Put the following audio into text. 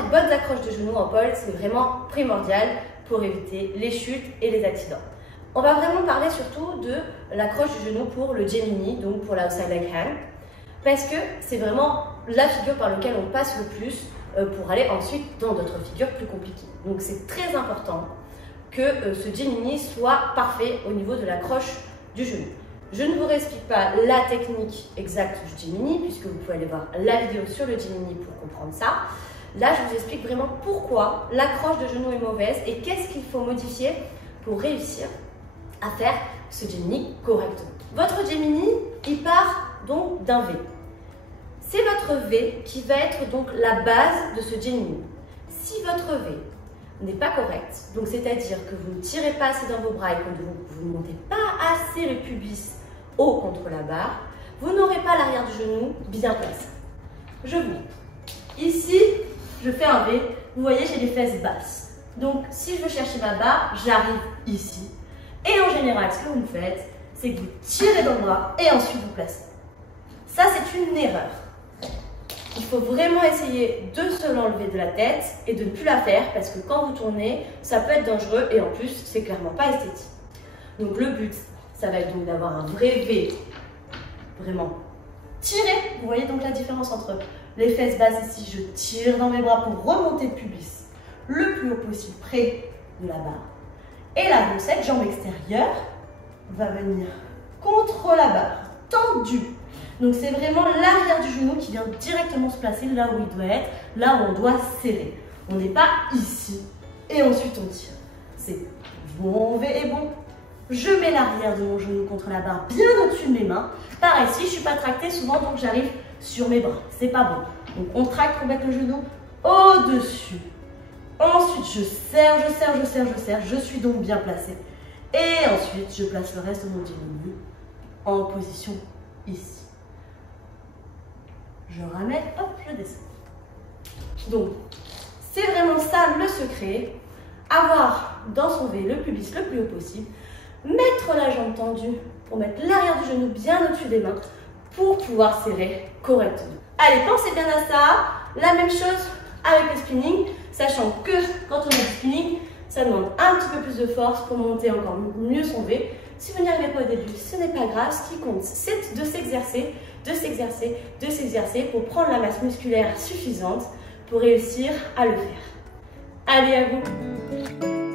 des bonnes accroches de genoux en pole, c'est vraiment primordial pour éviter les chutes et les accidents. On va vraiment parler surtout de l'accroche du genou pour le Gemini, donc pour la outside leg hang, parce que c'est vraiment la figure par laquelle on passe le plus pour aller ensuite dans d'autres figures plus compliquées. Donc c'est très important que ce Gemini soit parfait au niveau de l'accroche du genou. Je ne vous réexplique pas la technique exacte du Gemini, puisque vous pouvez aller voir la vidéo sur le Gemini pour comprendre ça. Là, je vous explique vraiment pourquoi l'accroche de genou est mauvaise et qu'est-ce qu'il faut modifier pour réussir à faire ce Gemini correctement. Votre Gemini, il part donc d'un V. C'est votre V qui va être donc la base de ce Gemini. Si votre V n'est pas correct, donc c'est-à-dire que vous ne tirez pas assez dans vos bras et que vous ne montez pas assez le pubis haut contre la barre, vous n'aurez pas l'arrière du genou bien placé. Je vous montre. Ici, je fais un V, vous voyez, j'ai les fesses basses. Donc, si je veux chercher ma barre, j'arrive ici. Et en général, ce que vous me faites, c'est que vous tirez dans le bras et ensuite vous placez. Ça, c'est une erreur. Il faut vraiment essayer de se l'enlever de la tête et de ne plus la faire parce que quand vous tournez, ça peut être dangereux et en plus, c'est clairement pas esthétique. Donc, le but, ça va être donc d'avoir un vrai V, vraiment tiré. Vous voyez donc la différence entre les fesses basses ici, je tire dans mes bras pour remonter le pubis le plus haut possible, près de la barre. Et la cette jambe extérieure va venir contre la barre, tendue. Donc c'est vraiment l'arrière du genou qui vient directement se placer là où il doit être, là où on doit serrer. On n'est pas ici et ensuite on tire. C'est mon V est bon. Je mets l'arrière de mon genou contre la barre bien au-dessus de mes mains. Pareil, si je ne suis pas tractée, souvent donc j'arrive sur mes bras. C'est pas bon. Donc on tracte pour mettre le genou au-dessus. Ensuite, je serre, je serre, je serre, je serre. Je suis donc bien placée. Et ensuite, je place le reste de mon Gemini en position ici. Je ramène, hop, je descends. Donc, c'est vraiment ça le secret. Avoir dans son V le pubis le plus haut possible. Mettre la jambe tendue pour mettre l'arrière du genou bien au-dessus des mains pour pouvoir serrer correctement. Allez, pensez bien à ça. La même chose avec le spinning, sachant que quand on a du spinning, ça demande un petit peu plus de force pour monter encore mieux son V. Si vous n'y arrivez pas au début, ce n'est pas grave. Ce qui compte, c'est de s'exercer, de s'exercer, de s'exercer pour prendre la masse musculaire suffisante pour réussir à le faire. Allez, à vous!